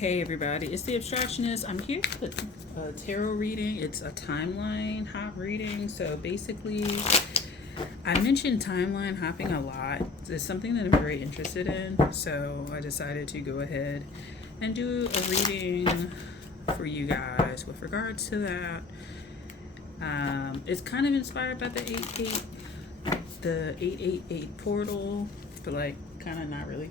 Hey everybody, it's the Abstractionist. I'm here for a tarot reading. It's a timeline hop reading. So basically, I mentioned timeline hopping a lot. It's something that I'm very interested in. So I decided to go ahead and do a reading for you guys with regards to that. It's kind of inspired by the 888 portal, but like kind of not really.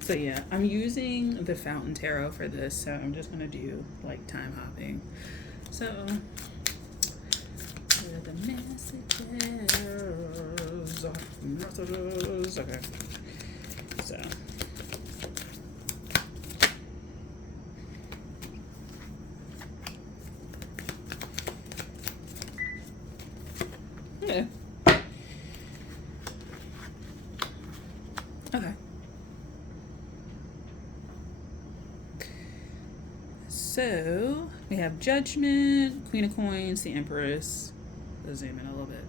So yeah, I'm using the Fountain Tarot for this, so I'm just gonna do like time hopping. So where are the messages? Okay. So yeah. Okay. So we have Judgment, Queen of Coins, the Empress. Let's zoom in a little bit.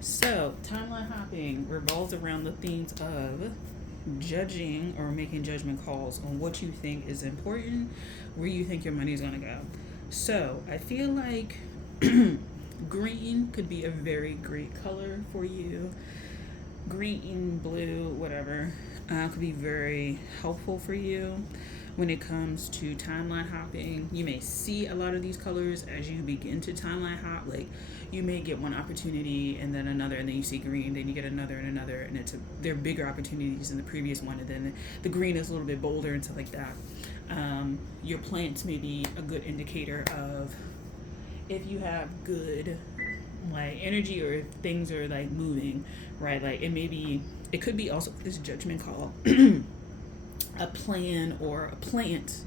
So timeline hopping revolves around the themes of judging or making judgment calls on what you think is important, where you think your money is going to go. So I feel like green could be a very great color for you. Green, blue, whatever, could be very helpful for you when it comes to timeline hopping. You may see a lot of these colors as you begin to timeline hop. Like you may get one opportunity and then another, and then you see green, then you get another and another, and they're bigger opportunities than the previous one, and then the green is a little bit bolder and stuff like that. Your plants may be a good indicator of if you have good like energy or if things are like moving, right? Like it could be also this judgment call, a plan or a plant,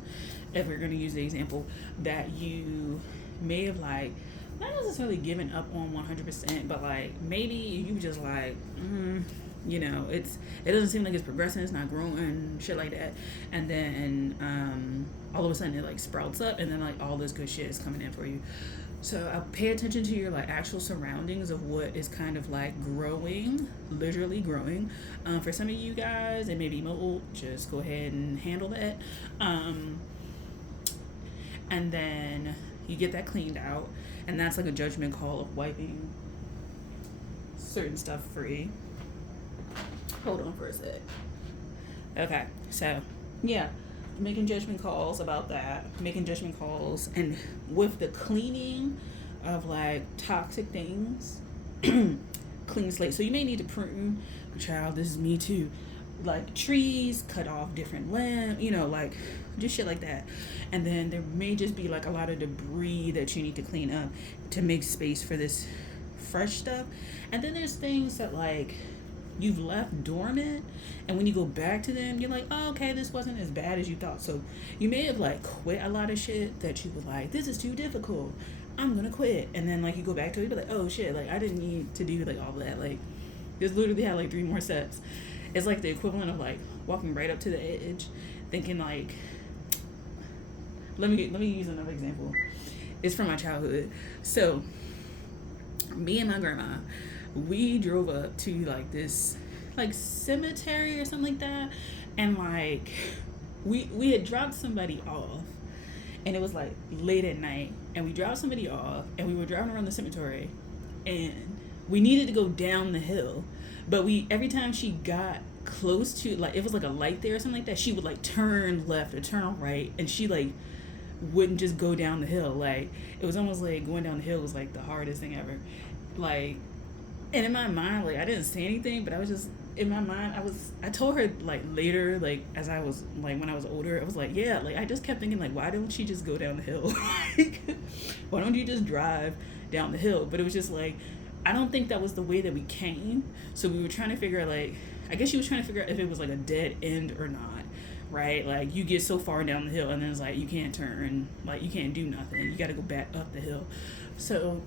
if we're going to use the example, that you may have like not necessarily given up on 100%, but like maybe you just like it doesn't seem like it's progressing, it's not growing, shit like that, and then all of a sudden it like sprouts up, and then like all this good shit is coming in for you. So I'll pay attention to your like actual surroundings of what is kind of like growing, literally growing. For some of you guys, it may be mold. Just go ahead and handle that. And then you get that cleaned out, and that's like a judgment call of wiping certain stuff free. Hold on for a sec. Okay, so yeah, making judgment calls about that, making judgment calls, and with the cleaning of like toxic things, clean slate. So you may need to prune, child, this is me too, like trees, cut off different limbs, like just shit like that. And then there may just be like a lot of debris that you need to clean up to make space for this fresh stuff. And then there's things that like you've left dormant, and when you go back to them, you're like, oh, okay, this wasn't as bad as you thought. So you may have like quit a lot of shit that you were like, this is too difficult, I'm gonna quit. And then like you go back to it, you're like, oh shit, like I didn't need to do like all that. Like this literally had like 3 more steps. It's like the equivalent of like walking right up to the edge thinking like, let me use another example. It's from my childhood. So me and my grandma, we drove up to like this like cemetery or something like that, and like we had dropped somebody off, and it was like late at night, and we dropped somebody off, and we were driving around the cemetery, and we needed to go down the hill, but every time she got close to like, it was like a light there or something like that, she would like turn left or turn right, and she like wouldn't just go down the hill. Like it was almost like going down the hill was like the hardest thing ever. Like, and in my mind, like I didn't say anything, but I was just in my mind, I told her like later, like as I was like when I was older, I was like, yeah, like I just kept thinking like, why don't she just go down the hill? Like why don't you just drive down the hill? But it was just like, I don't think that was the way that we came. So we were trying to figure out, like, I guess she was trying to figure out if it was like a dead end or not, right? Like you get so far down the hill, and then it's like you can't turn, like you can't do nothing, you got to go back up the hill. So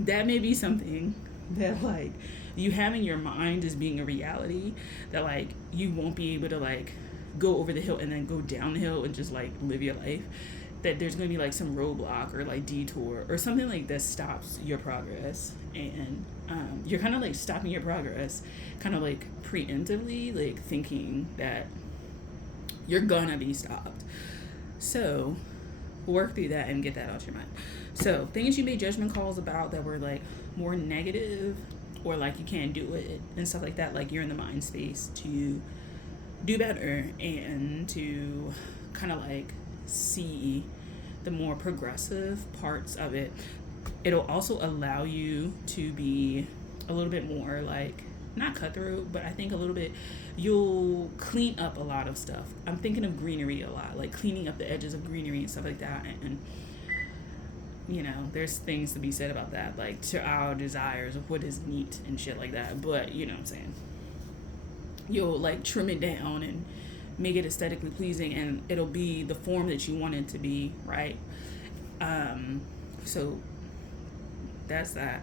that may be something that like you have in your mind as being a reality, that like you won't be able to like go over the hill and then go down the hill and just like live your life. That there's going to be like some roadblock or like detour or something like that stops your progress, and you're kind of like stopping your progress kind of like preemptively, like thinking that you're gonna be stopped. So work through that and get that out your mind. So things you made judgment calls about that were like more negative, or like you can't do it and stuff like that, like you're in the mind space to do better and to kind of like see the more progressive parts of it. It'll also allow you to be a little bit more like, not cutthroat, but I think a little bit, you'll clean up a lot of stuff. I'm thinking of greenery a lot, like cleaning up the edges of greenery and stuff like that. And you know, there's things to be said about that, like to our desires of what is neat and shit like that. But you know what I'm saying? You'll like trim it down and make it aesthetically pleasing, and it'll be the form that you want it to be, right? So that's that.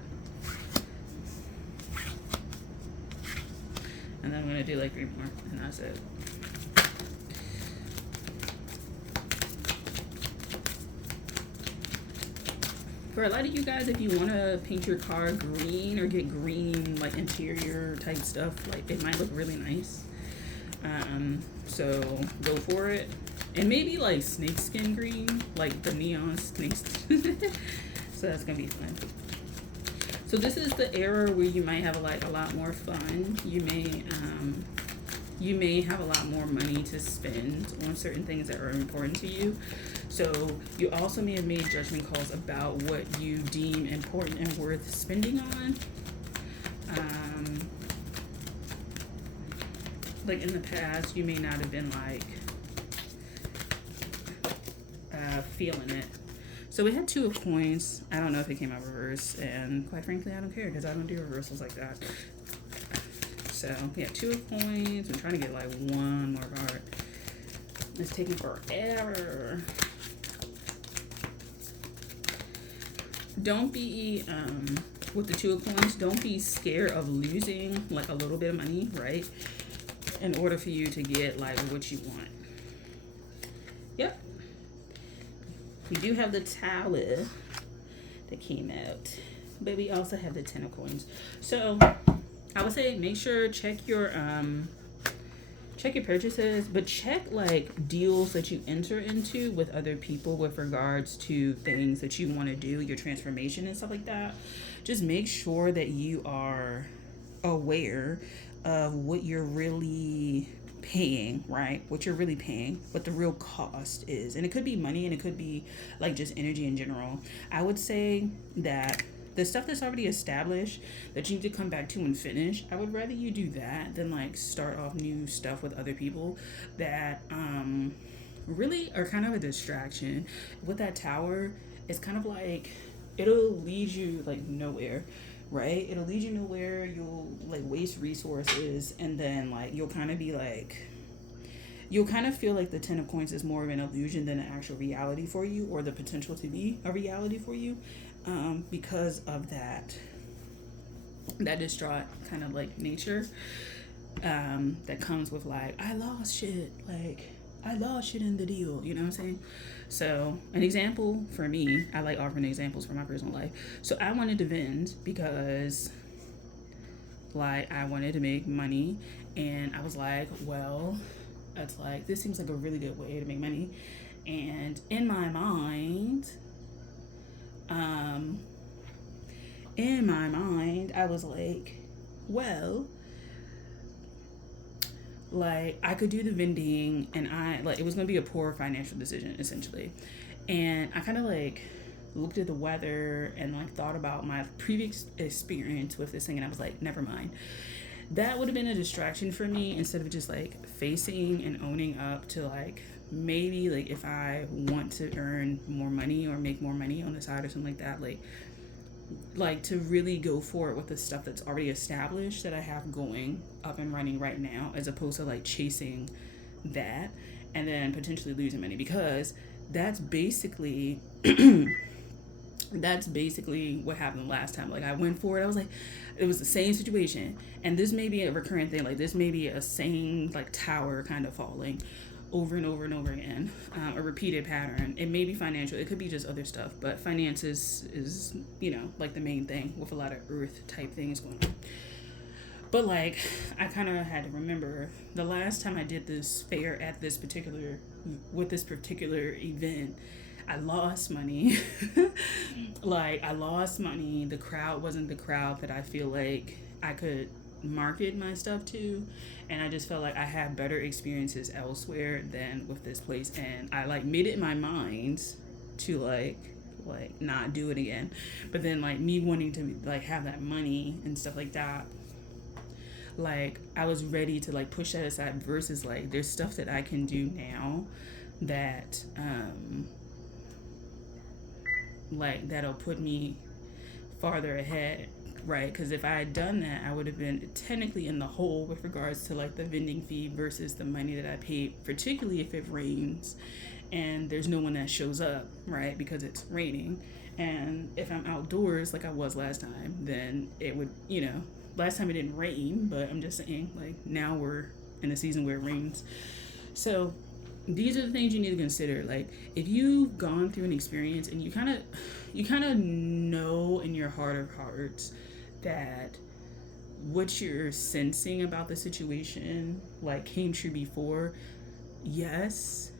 And then I'm gonna do like 3 more, and that's it. For a lot of you guys, if you want to paint your car green or get green like interior type stuff, like it might look really nice. So go for it. And maybe like snakeskin green, like the neon snakes. So that's gonna be fun. So this is the era where you might have like a lot more fun. You may have a lot more money to spend on certain things that are important to you. So you also may have made judgment calls about what you deem important and worth spending on. Like in the past, you may not have been like feeling it. So we had 2 of coins. I don't know if it came out reverse, and quite frankly, I don't care because I don't do reversals like that. So yeah, 2 of coins. I'm trying to get like 1 more card. It's taking forever. Don't be with the 2 of coins. Don't be scared of losing like a little bit of money, right? In order for you to get like what you want. Yep. We do have the Tower that came out, but we also have the 10 of coins. So I would say make sure check your purchases, but check like deals that you enter into with other people with regards to things that you want to do, your transformation and stuff like that. Just make sure that you are aware of what you're really paying, right? What you're really paying, what the real cost is. And it could be money, and it could be like just energy in general. I would say that the stuff that's already established that you need to come back to and finish, I would rather you do that than like start off new stuff with other people that really are kind of a distraction. With that Tower, it's kind of like it'll lead you like nowhere, right? It'll lead you nowhere. You'll like waste resources, and then like you'll kind of be like, you'll kind of feel like the 10 of coins is more of an illusion than an actual reality for you, or the potential to be a reality for you, because of that distraught kind of like nature that comes with like, I lost shit in the deal, you know what I'm saying? So an example for me, I like offering examples for my personal life. So I wanted to vend because like I wanted to make money, and I was like, well, it's like, this seems like a really good way to make money. And in my mind, I was like, well, like I could do the vending, and I like, it was gonna be a poor financial decision essentially. And I kind of like looked at the weather and like thought about my previous experience with this thing, and I was like, never mind. That would have been a distraction for me, instead of just like facing and owning up to like, maybe like if I want to earn more money or make more money on the side or something like that, like to really go for it with the stuff that's already established that I have going up and running right now, as opposed to like chasing that and then potentially losing money, because that's basically what happened last time. Like I went for it, I was like, it was the same situation, and this may be a recurrent thing, like this may be a same like tower kind of falling over and over and over again, a repeated pattern. It may be financial, it could be just other stuff, but finances is, you know, like the main thing with a lot of earth type things going on. But like, I kind of had to remember the last time I did this fair at this particular, with this particular event, I lost money. Like, I lost money. The crowd wasn't the crowd that I feel like I could market my stuff to. And I just felt like I had better experiences elsewhere than with this place. And I like made it in my mind to like not do it again. But then like me wanting to like have that money and stuff like that, like I was ready to like push that aside versus like there's stuff that I can do now that like that'll put me farther ahead, right? Because if I had done that, I would have been technically in the hole with regards to like the vending fee versus the money that I paid, particularly if it rains and there's no one that shows up, right? Because it's raining. And if I'm outdoors like I was last time, then it would, last time it didn't rain, but I'm just saying, like, now we're in a season where it rains. So these are the things you need to consider. Like, if you've gone through an experience and you kind of know in your heart of hearts that what you're sensing about the situation like came true before, yes,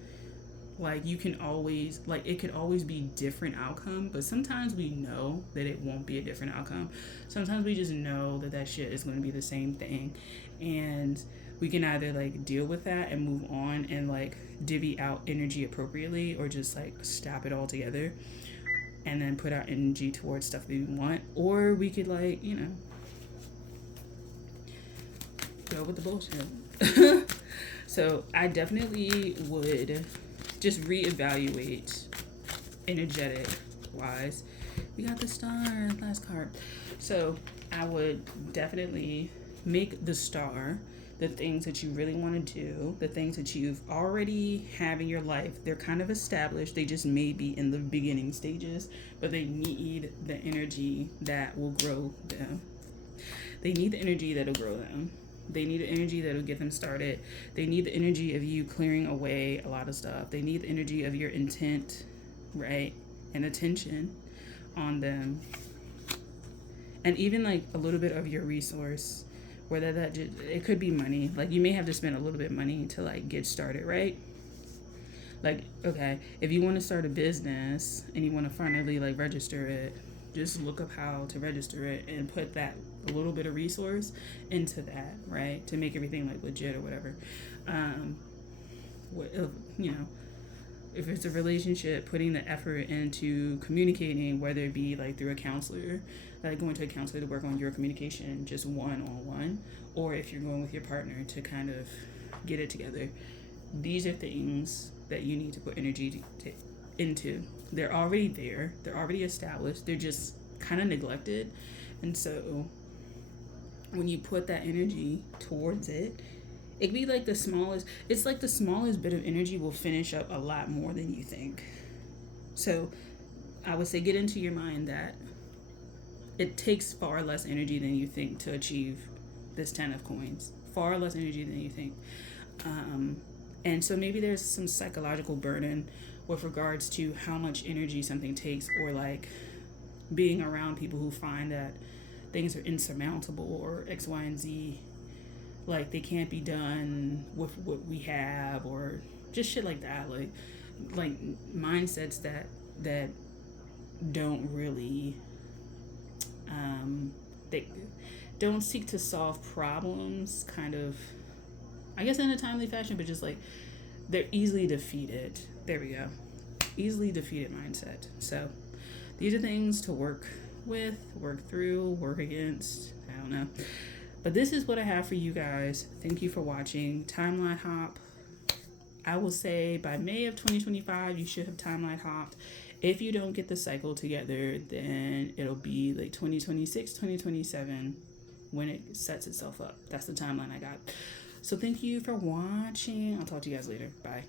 like you can always, like, it could always be different outcome, but sometimes we know that it won't be a different outcome. Sometimes we just know that that shit is going to be the same thing, and we can either like deal with that and move on and like divvy out energy appropriately, or just like stop it all together and then put our energy towards stuff that we want, or we could like go with the bullshit. So I definitely would just reevaluate energetic wise. We got the star, last card. So I would definitely make the star the things that you really want to do, the things that you've already have in your life. They're kind of established. They just may be in the beginning stages, but they need the energy that will grow them. They need the energy that'll grow them. They need the energy that'll get them started. They need the energy of you clearing away a lot of stuff. They need the energy of your intent, right? And attention on them. And even like a little bit of your resource, whether that it could be money. Like you may have to spend a little bit of money to like get started, right? Like, okay, if you want to start a business and you want to finally like register it, just look up how to register it and put that a little bit of resource into that, right? To make everything like legit or whatever. If it's a relationship, putting the effort into communicating, whether it be like through a counselor, like going to a counselor to work on your communication just one-on-one, or if you're going with your partner to kind of get it together. These are things that you need to put energy into. They're already there. They're already established. They're just kind of neglected. And so when you put that energy towards it, it could be like the smallest bit of energy will finish up a lot more than you think. So I would say get into your mind that it takes far less energy than you think to achieve this 10 of coins. Far less energy than you think. And so maybe there's some psychological burden with regards to how much energy something takes, or like being around people who find that things are insurmountable or X, Y, and Z, like they can't be done with what we have, or just shit like that. Like mindsets that don't really they don't seek to solve problems kind of, I guess, in a timely fashion, but just like they're easily defeated. There we go. Easily defeated mindset. So these are things to work with, work through, work against. I don't know. But this is what I have for you guys. Thank you for watching. Timeline hop. I will say by May of 2025, you should have timeline hopped. If you don't get the cycle together, then it'll be like 2026, 2027 when it sets itself up. That's the timeline I got. So thank you for watching. I'll talk to you guys later. Bye.